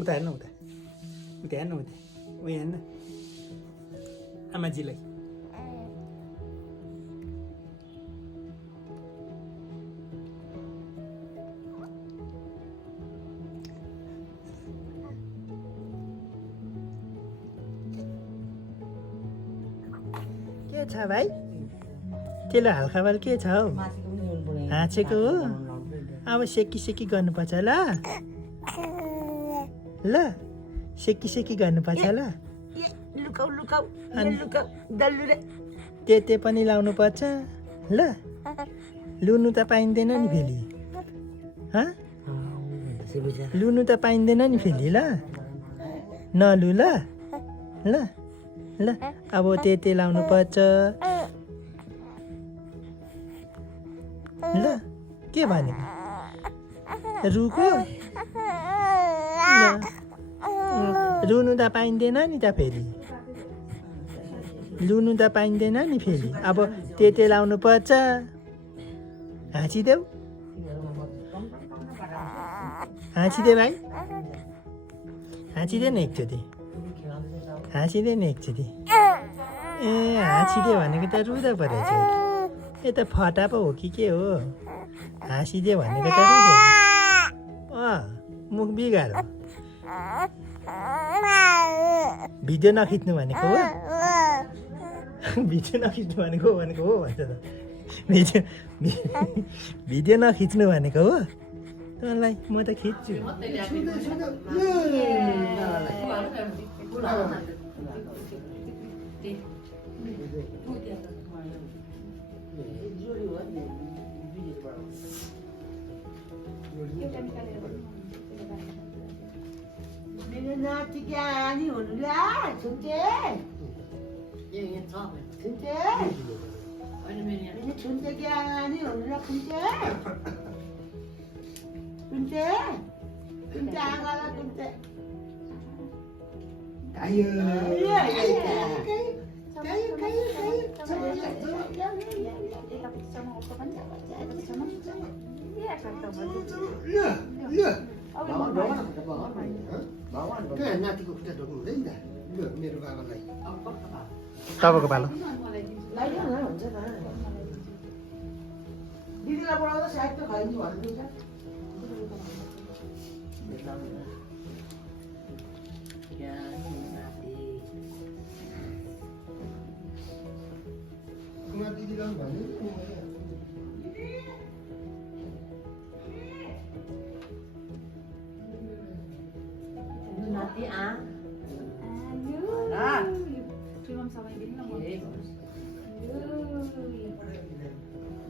उता हेर्नु उता हेर्नु उता उयो हेर्नु आमाजीलाई के छ भाइ तेलो हालखबर के छ हौ हाँसेको हो अब सेकी गर्नुपर्छ ल ल सेकी गर्नुपर्छ ल ते पनि लाउनु पर्छ ल लुनु त पाइँदैन नि फेरि लुनु त पाइँदैन नि फेरि ल नलु ल ल ल अब ते लाउनु पर्छ ल के भनेको रुको रुनु त पाइँदैन नि त फेरि लुनु त पाइँदैन नि फेरि अब ते लाउनु पर्छ हाँसिदेऊ हाँसिदे भाइ हाँसिदे न एकचोटि हाँसिदे न एकचोटि ए हाँसिदे भनेको त रुँदा पो रहेछ यो त फटा पो हो कि के हो हाँसिदे भनेको त रुँदा मुख बिगार भिडियो नखिच्नु भनेको हो भिडियो नखिच्नु भनेको हो भन्छ त भिडियो नखिच्नु भनेको हो तँलाई म त खिच्छु मेरो नाति ज्ञानी हुनुला छुन्चे छुन्चे छुन्चे ज्ञानी हुनुला छुन्चे छुन्चे छुन्चे आगाला छुन्चे नातिको खुट्टा ढोक्नु हुँदैन त मेरो बाबालाई तपाईँको पालो लगाइदेऊ न हुन्छ त दिदीलाई बोलाउँदा सायद त खाइदिन्छु भन्नुहुन्छ दिदीलाई भन्नु नाति आ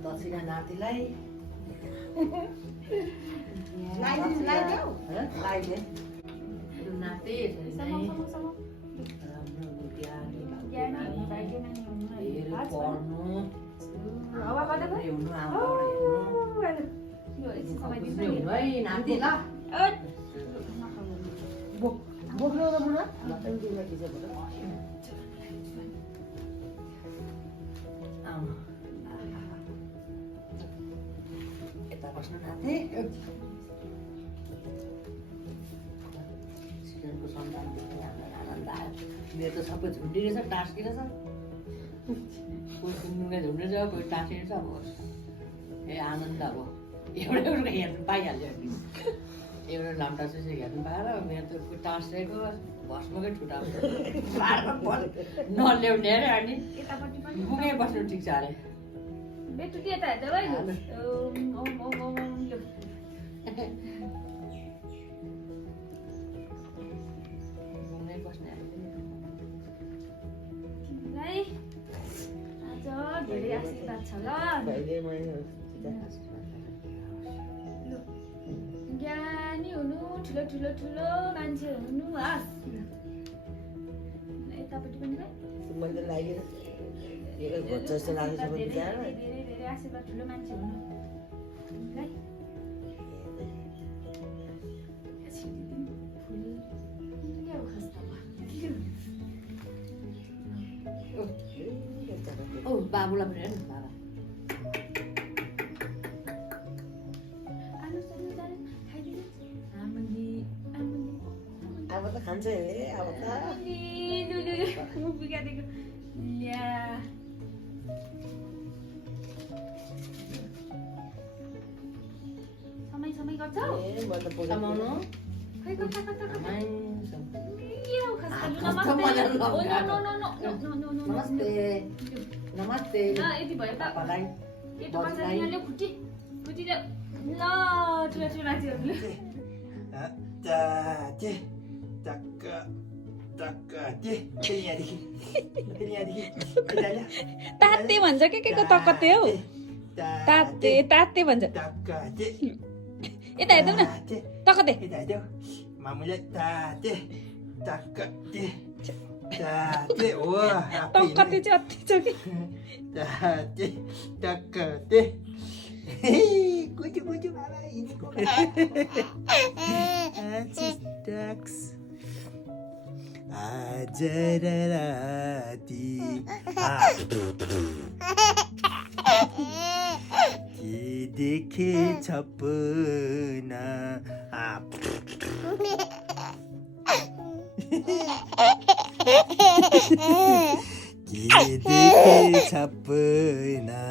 दसैँका नातिलाई नाति नाति ल बोक्नु त मुना यता बस्नु नाति सिजनको सन्तान देख्ने हामीलाई आनन्द आयो मेरो त सबै झुन्डी रहेछ टाँस्की रहेछ कोही सुन्नुलाई झुन्डी छ कोही टाँसी रहेछ अब ए आनन्द अब एउटा हेर्नु पाइहाल्यो एउटा लाम्टा चाहिँ हेर्नु पाएर मेरो त टाँसेको भस्मकै ठुटा नल्याउने अरे अनि पुगै बस्नु ठिक छ अरे बेटु के त हेर्दै भाइ घुम्नै बस्ने तिमीलाई आज धेरै आशीर्वाद छ ल ज्ञानी हुनु ठुलो ठुलो ठुलो मान्छे हुनु हस् यतापट्टि पनि मैले लाग्यो जस्तो लाग्छ धेरै धेरै आशीर्वाद ठुलो मान्छे हुनु तिमीलाई ओ बाबुलाई पनि हेर्नु बाबा अब त खान्छ हे अब त समय समय गर्छौ ए म त कमाउनु खै कता कता कता नमस्ते नमस्ते यति भयो त पापालाई यति बच्चाले खुट्टी खुट्टी ल ठुला ठुला मान्छेहरूले Tati, takati, फेरि यहाँदेखि ताते भन्छ के को तकते हौ ताते ताते भन्छ takati, यता हेर्दै न तकते यता हेर्देऊ मामुले ताते takati, tate, ओ तकते चाहिँ अति छ कि tate, takati. Kucu mama ini kok. Tax. Ajarati. Ki dekhe sapna. Ki dekhe sapna.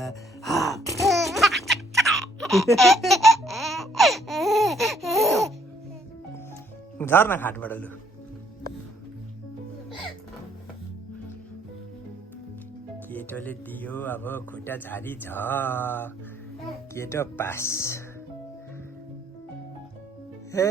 झर्ना खाटबाट लु केटोले दियो अब खुट्टा झारी छ केटो पास हे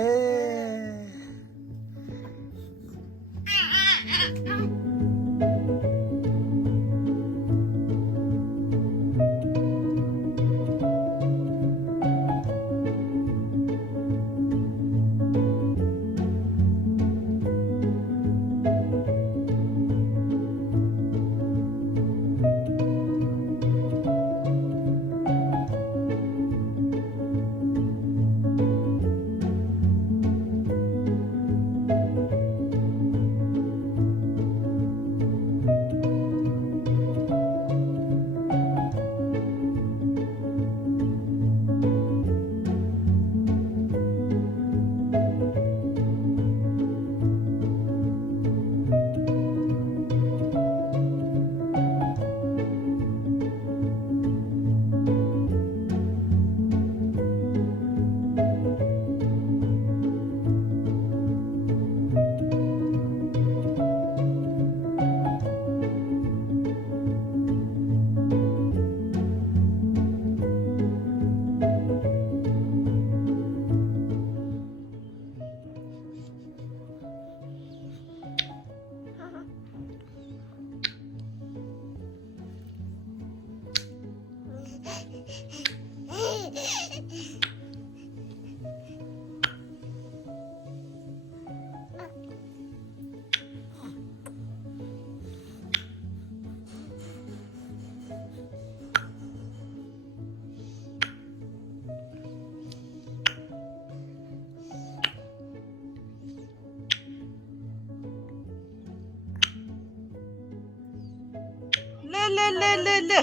ले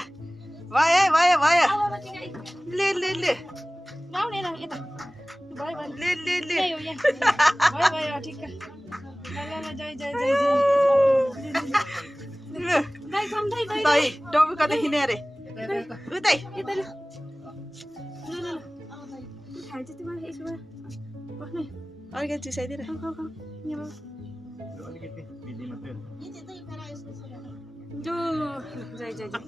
भयो ले लाउने न यता भयो भयो ले यही हो यहाँ भयो भयो ठिक ल जय जय जय जय दाइ कम दाइ दाइ दाइ डबु कतै अरे उतै यता ल ल खान्छ तिमीले यसो बस्नु अर्को चुसाइदिएर खाऊ खाऊ खाऊ यहाँ जो जय जय जय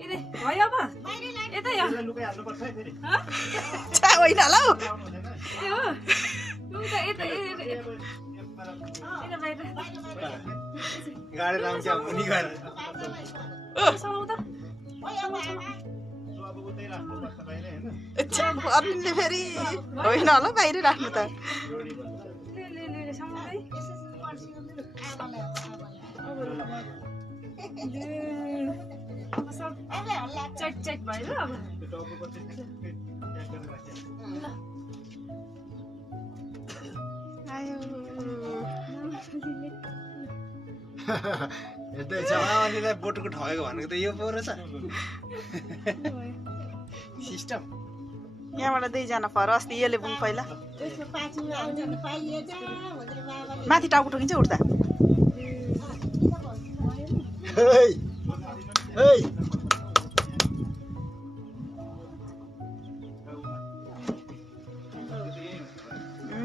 यतै भयो अब यतै हो छा होइन होला हौ ए हो लुगा यता यता बाहिर गाडी राम्च्या मुनि गएर समाउ त छा अरूले फेरि होइन होला बाहिर राख्नु त ले समाउ है अब सब चट चट भयो अब आयो यस्तै छ मामाले बोटको ठगेको भनेको त यो पो रहेछ सिस्टम यहाँबाट दुईजना फर अस्ति यसले बुङ पहिला माथि टाउको ठोकिन्छ उठ्दा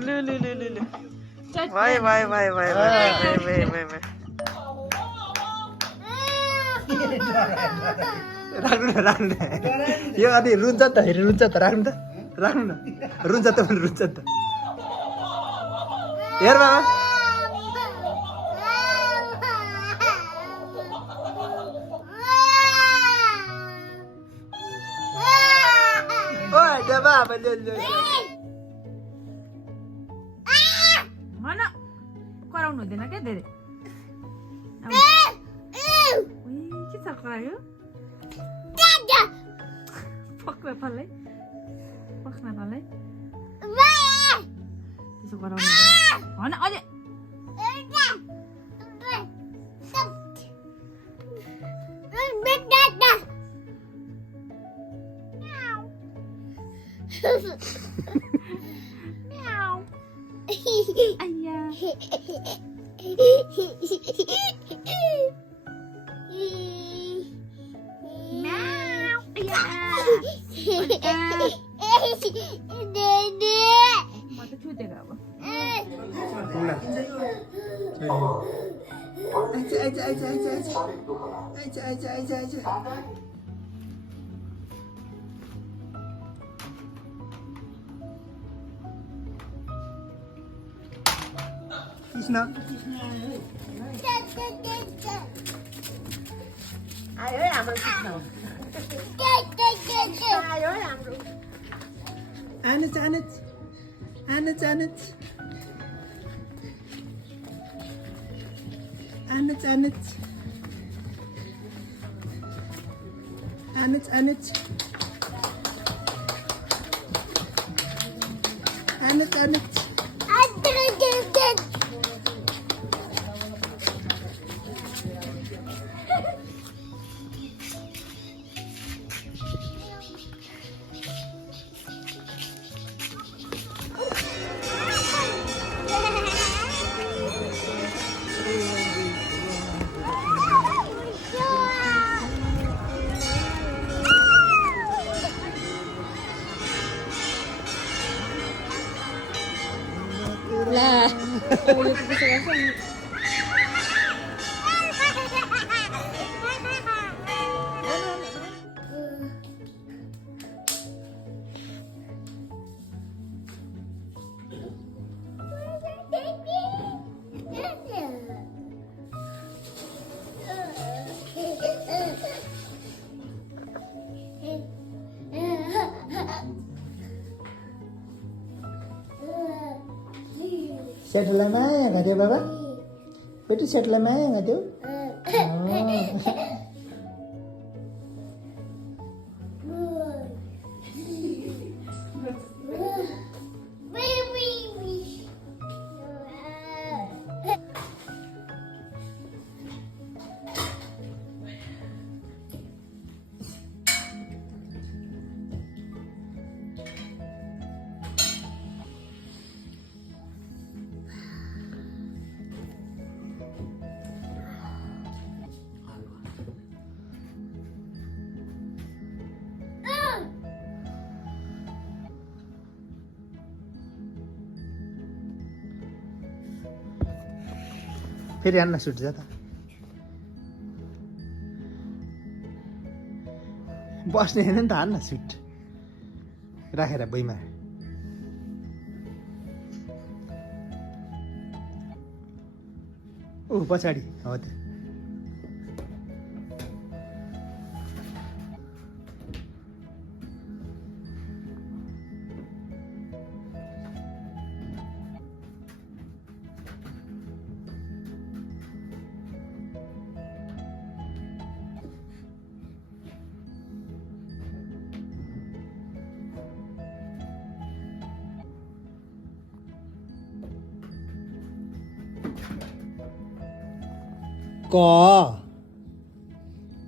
लु लु लु लु लु भयो भयो भयो भयो भयो भयो भयो भयो राख्नु न यो अलि रुन्छ त हेरि रुन्छ त राख्नु न रुन्छ त भने रुन्छ त हेर बाबा ओइ डबा ले भन कराउनु हुँदैन क्या धेरै के छ करायो पक्न थालै त्यसो गराउनु हुँदैन भन अझै आइया म त छुटेको अब कृष्ण आयो है हाम्रो कृष्ण आयो है हाम्रो आनच lah सेटलाई माया गर्थ्यो बाबा बेटी सेटलाई माया गर्थ्यो फेरि आन्न सुट जा त बस्ने होइन नि त हान्न सिट राखेर बैमा ऊ पछाडि हो त्यो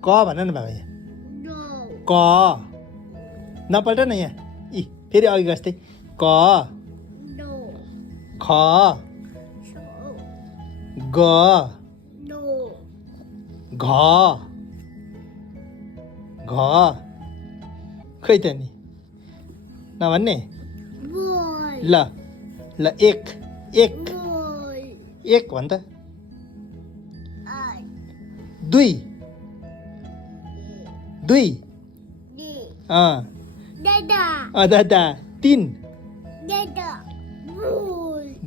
क भन न बाबा यहाँ क नपल्ट न यहाँ इ फेरि अघि जस्तै क ख ग घ घ खै त नि नभन्ने ल ल एक एक एक भन् त दुई दुई दादा तिन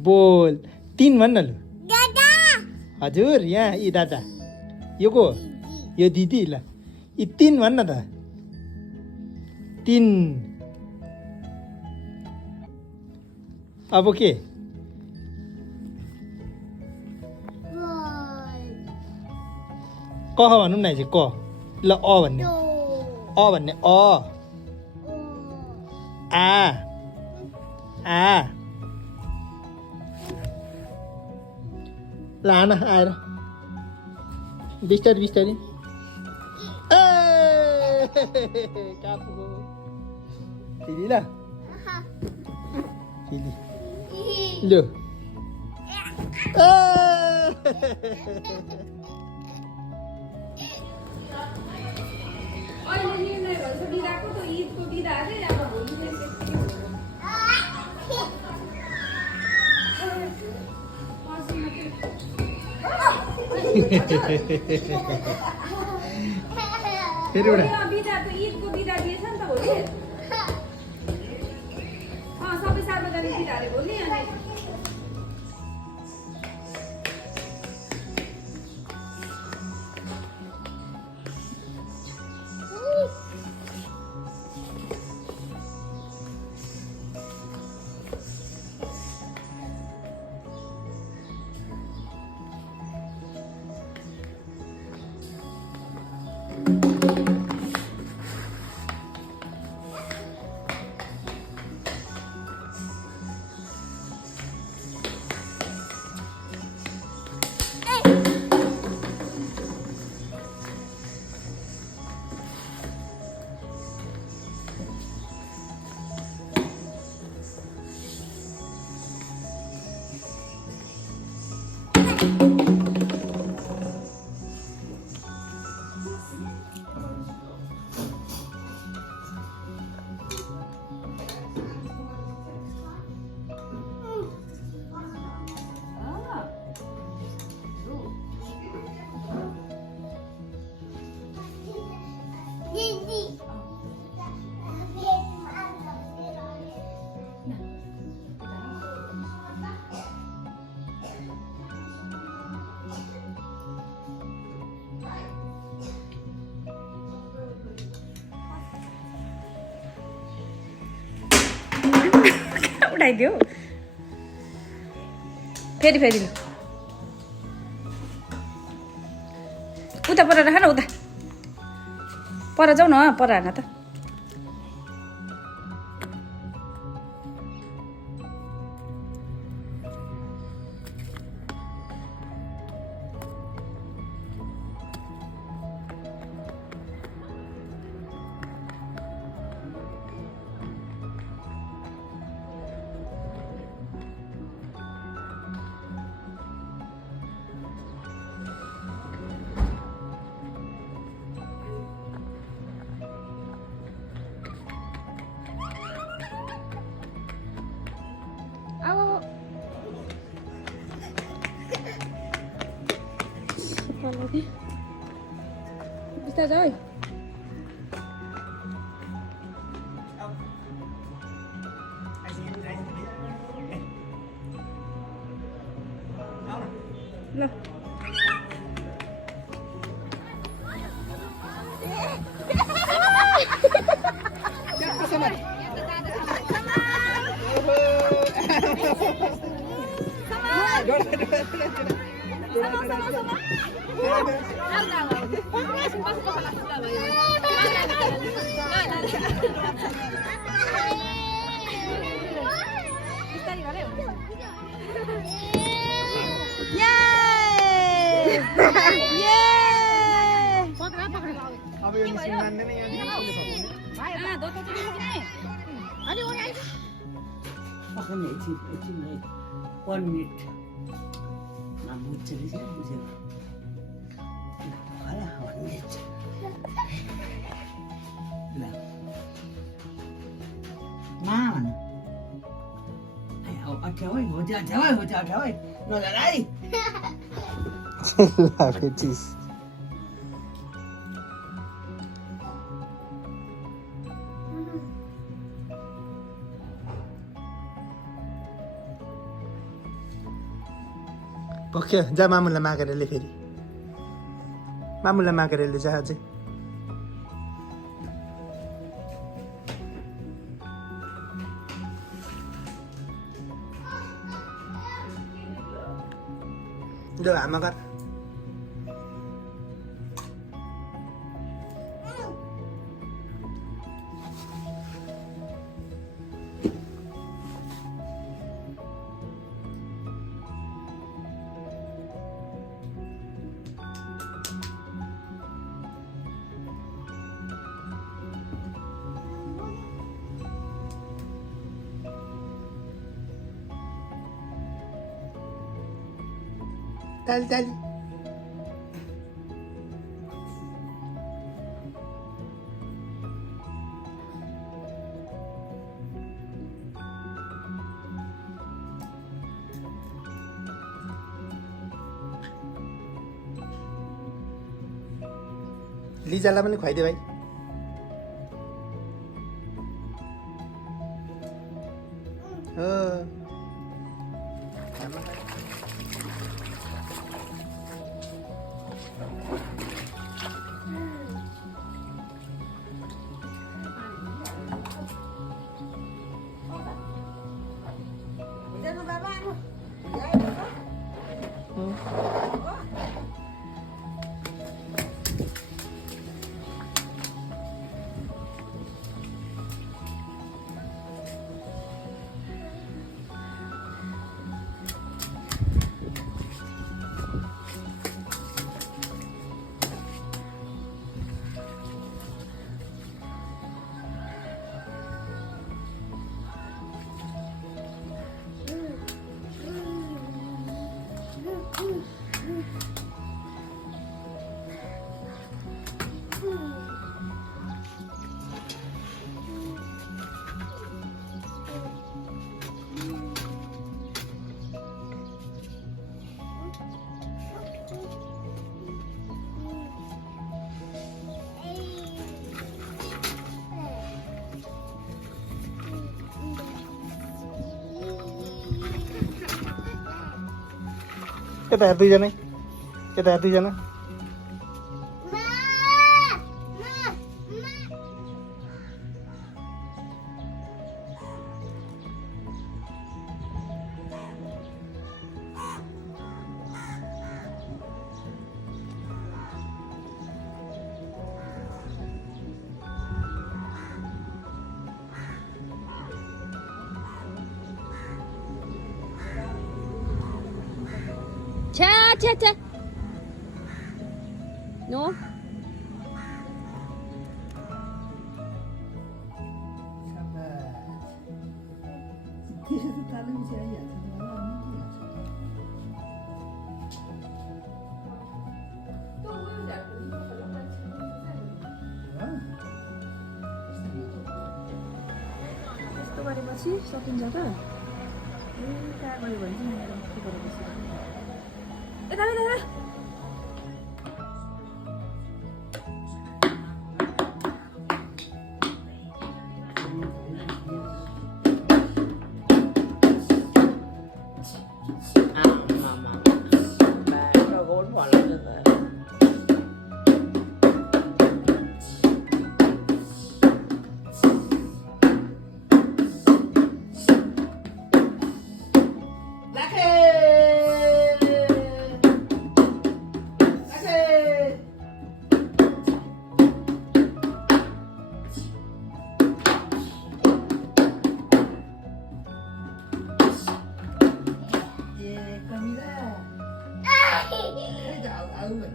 बोल तिन भन्न लु हजुर यहाँ यी दादा यो को यो दिदी ल यी तिन भन्न त तिन अब के क भनौँ न चाहिँ क ल अ भन्ने अ आ लान आएर बिस्तारै बिस्तारै कापु फेरि ल फेरि लु अहिले निर्णय भन्छ बिदाको त ईदको बिदा अझै अब भोलि फेरि एउटा बिदा त ईदको बिदा दिएछ नि त भोलि सबै सार्वजनिक बिदा अरे भोलि अनि उठाइदियो फेरि फेरि ल उता पर राख न उता पर जाऊ न पर हान त बिस्तारै जाऊ है ल अब यो निस्किन मान्दैन एकछिन 1 मिनट बुझ्छ रहेछ बुझ्यो होला 1 मिनट ल मा भन अठ्याउ है हो है नजर है लाग्यो चिज पक्यो जा मामुलाई मागेर ले फेरि मामुलाई मागेर ले जा अझै ल आमा गर ताली ताली लिजालाई पनि खुवाइदे भाइ हो यता हेर दुईजना यता हेर दुईजना 차. No? यस्तो गरेपछि सकिन्छ त कहाँ गयो भने चाहिँ मेरो के गरेपछि यता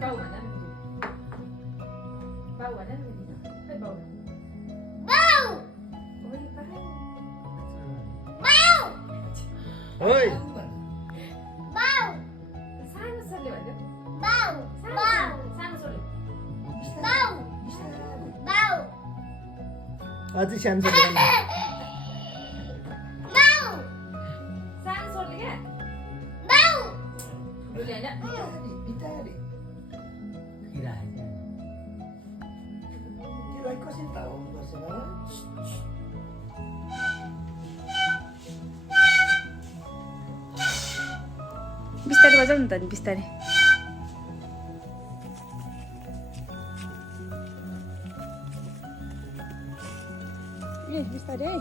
बाउ भन न बाउ भन न खै बाउ ओइ सानो सरले भन्यो सानो सरले अझै सानो छ भने सानो सरले क्या ठुलोले होइन बिस्तारै बजाऊ न त नि बिस्तारै ए बिस्तारै है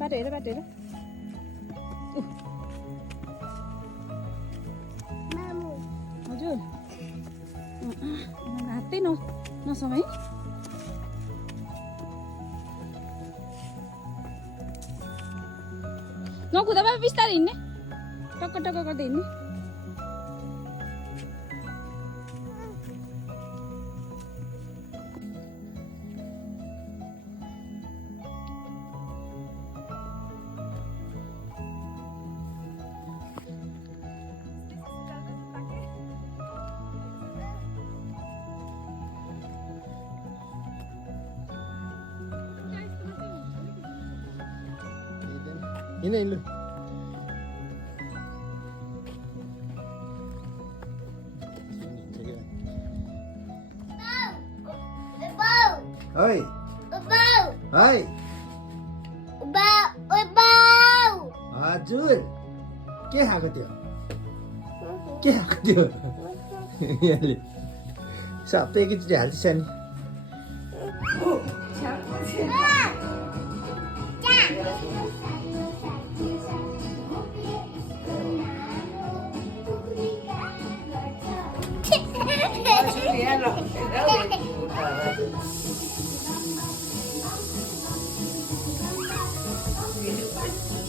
बाटो हेर हजुर हातै नसमाइ नकुदा बाबा बिस्तारै हिँड्ने टक्क गर्दै हिँड्ने हिँड लु ओइ ओइ हजुर के खाएको थियो यहाँले सबै एकैचोटि हाल्छ नि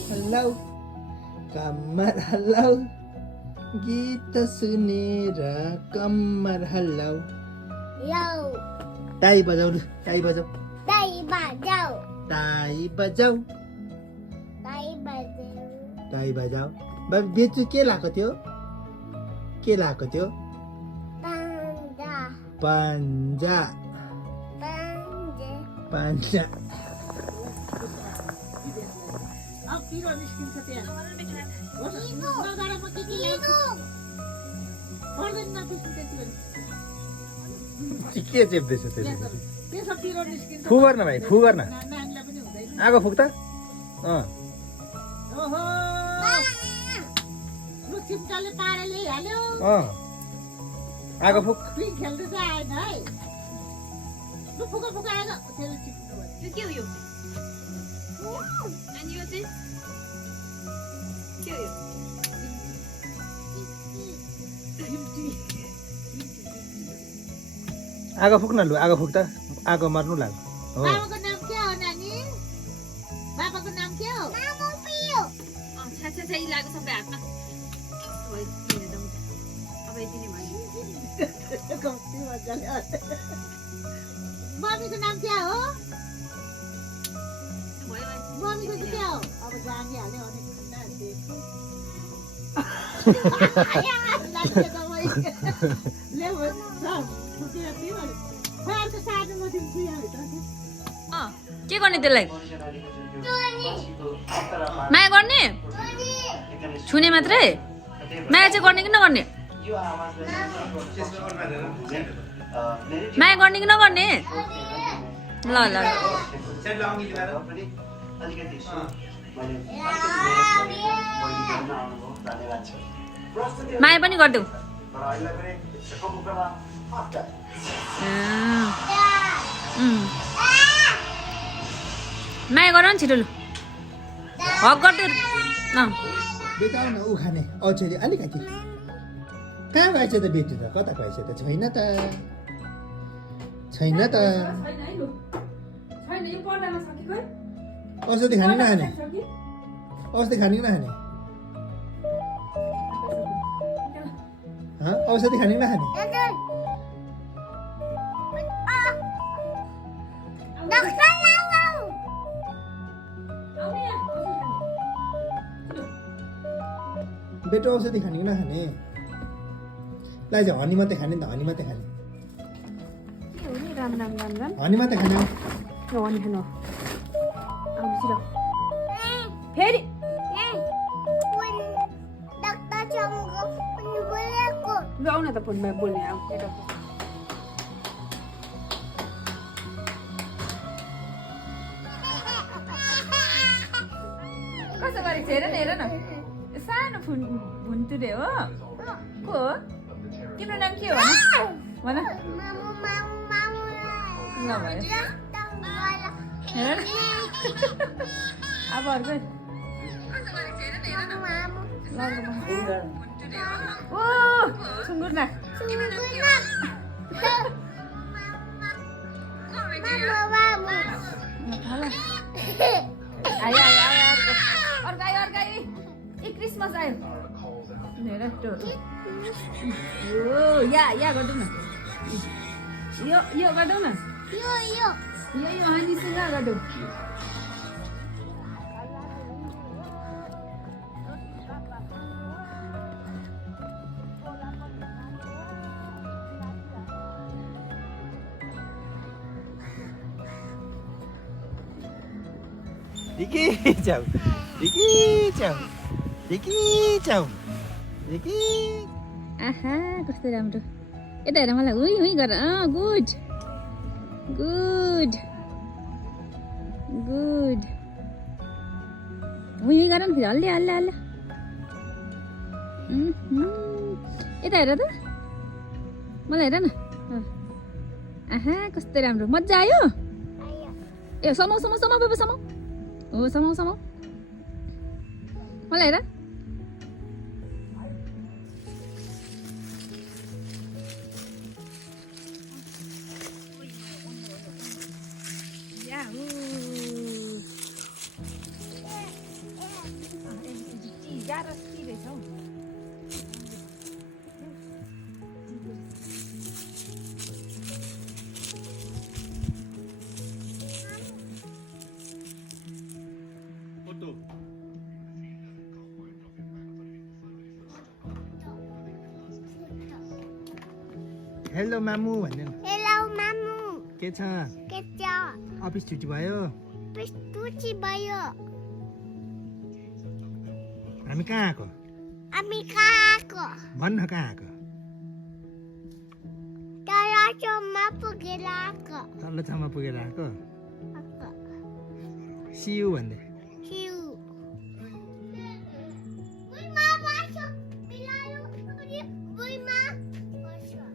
हेलो कम्मर हेलो गीत सुनेर कम्मर हेलो ताई बजाऊ लु ताई बजाऊ बाबा बेचु के लाएको थियो पन्जा के चेप्दैछ फु गर्न भाइ फु गर्न आगो फुक त आगो फुक आगो फुक न लु आगो फुक त आगो मर्नु लाग्यो बाबाको नाम के हो नानी बाबाको नाम के हो लाग्यो सबै हातमा अब यति नै भयो मम्मीको नाम के हो मम्मीको चाहिँ के हो अब जानिहाल्यो के गर्ने त्यसलाई माया गर्ने छुने मात्रै माया चाहिँ गर्ने कि नगर्ने माया गर्ने कि नगर्ने ल ल माया पनि गरिदेऊ माया गर न छिटो लु हक गरिदेऊ बेटाउ न ऊ खाने औषधि अलिकति कहाँ गएछ त बेटु त कता गएछ त छैन त औषधि खाने नखाने औषधि खाने कि नखाने औषधि खाने कि नखाने बेटो औषधि खाने कि नखाने लाइज हनी मात्रै खाने नि त हनी मात्रै खाने के हो नि राम राम राम राम हनी मात्रै खाने हो नि खानु आउँछु र फेरि ल आउन त फोनमा बोल्ने आउँछ डक्टर कसो गरेको छ हेर न सानो भुन्टुरे हो को हो तिम्रो नाम के हो भन ल भयो हेर अब अर्को ओ सुँगुर नाक आयो आयो आयो अर्को आयो अर्को आयो ए क्रिसमस आयो हेर त्यो ओ या गर्दौ न यो गर्दौ न यो हनीसँग गर्दौ Diki chào Diki आहा कस्तो राम्रो यता हेर मलाई हुइ हुइ गर गुड गुड गुड हुइ हुइ गर न फेरि हल्ले हल्ले हल्ले यता हेर त मलाई हेर न आहा कस्तो राम्रो मजा आयो ए समाउ समाउ समाउ बाबा समाउ हो समाउ समाउ मलाई हेर हेलो मामु भन्ने हेलो मामु के छ के छ अफिस छुट्टी भयो पिस्तुची भयो हामी कहाँ आएको हामी कहाँको भन्न कहाँ आएको तरासोमा पुगेर आएको तल्लो ठाउँमा पुगेर आएको सियु भन्दै सिउ बुइमा बस्यो बिलायो बुइमा बस्यो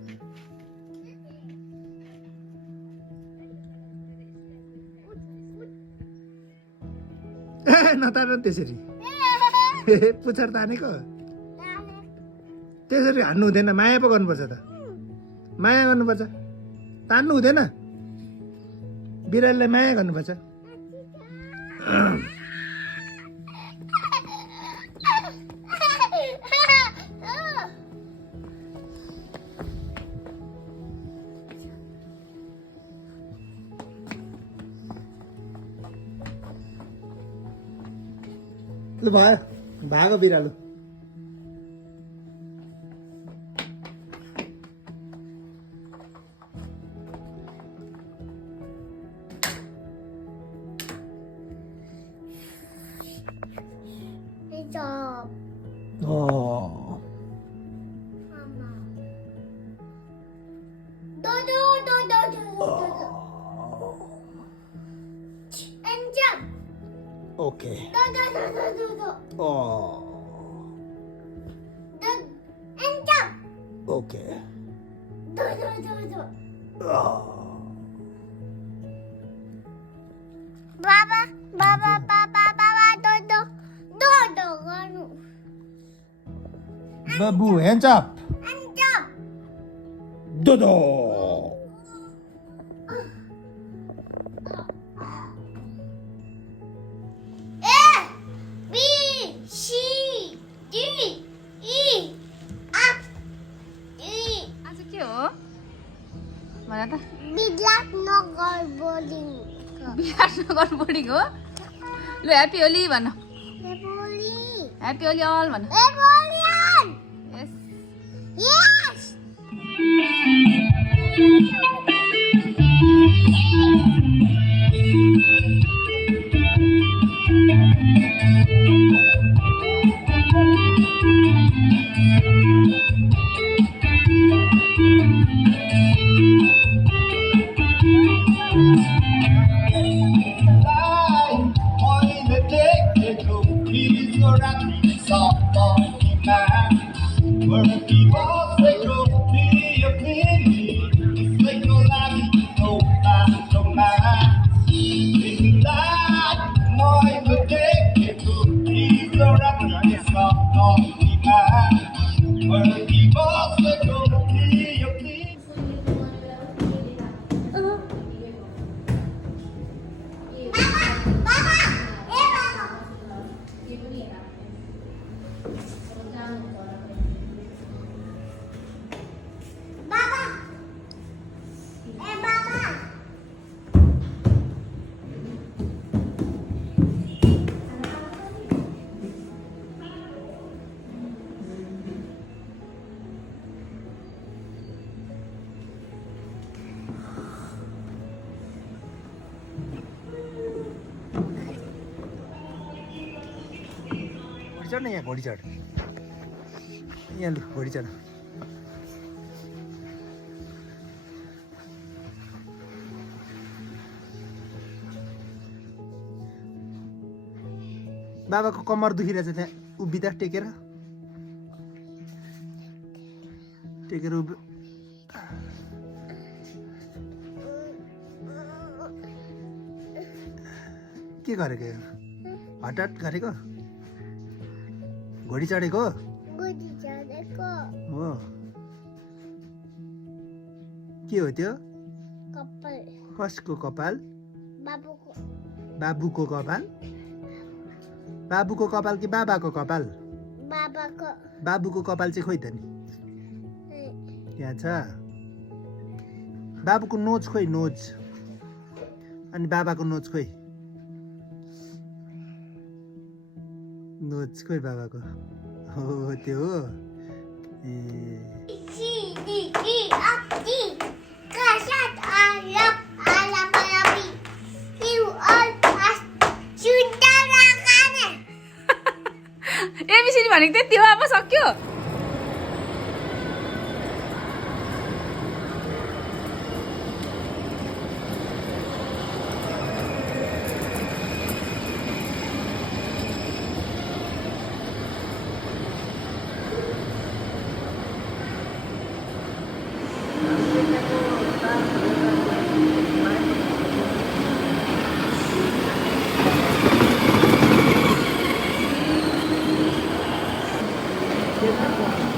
नतार त्यसरी पुच्छर तानेको त्यसरी हान्नु हुँदैन माया पो गर्नुपर्छ त माया गर्नुपर्छ तान्नु हुँदैन बिरालोलाई माया गर्नुपर्छ ल भयो भागो बिरालो Okay. Oh. Okay. Babu, hands up. Dodo. भन त विराटनगर बोर्डिङ विराटनगर बोर्डिङ हो लु ह्याप्पी होली भन बोली ह्याप्पी होली अल भन ए बोलियन यस यस चढ न यहाँ घोडी चढ यहाँ लु घोडी चढ बाबाको कम्मर दुखिरहेछ त्यहाँ उभिँदा टेकेर उभ्यो के गरेको यो हठात गरेको घोडी चढेको गोदी चढेको हो के हो त्यो कपाल कसको कपाल बाबुको बाबुको कपाल बाबुको कपाल कि बाबाको कपाल बाबाको बाबुको कपाल चाहिँ खोइ त नि त्यहाँ छ बाबुको नोज खोइ नोज अनि बाबाको नोज खोइ नोज खोइ बाबाको हो त्यो हो ए C D E F G Kasat Arab Alam Arabi You all must Sudarakan ABCD भनेको त्यति हो अब सक्यो के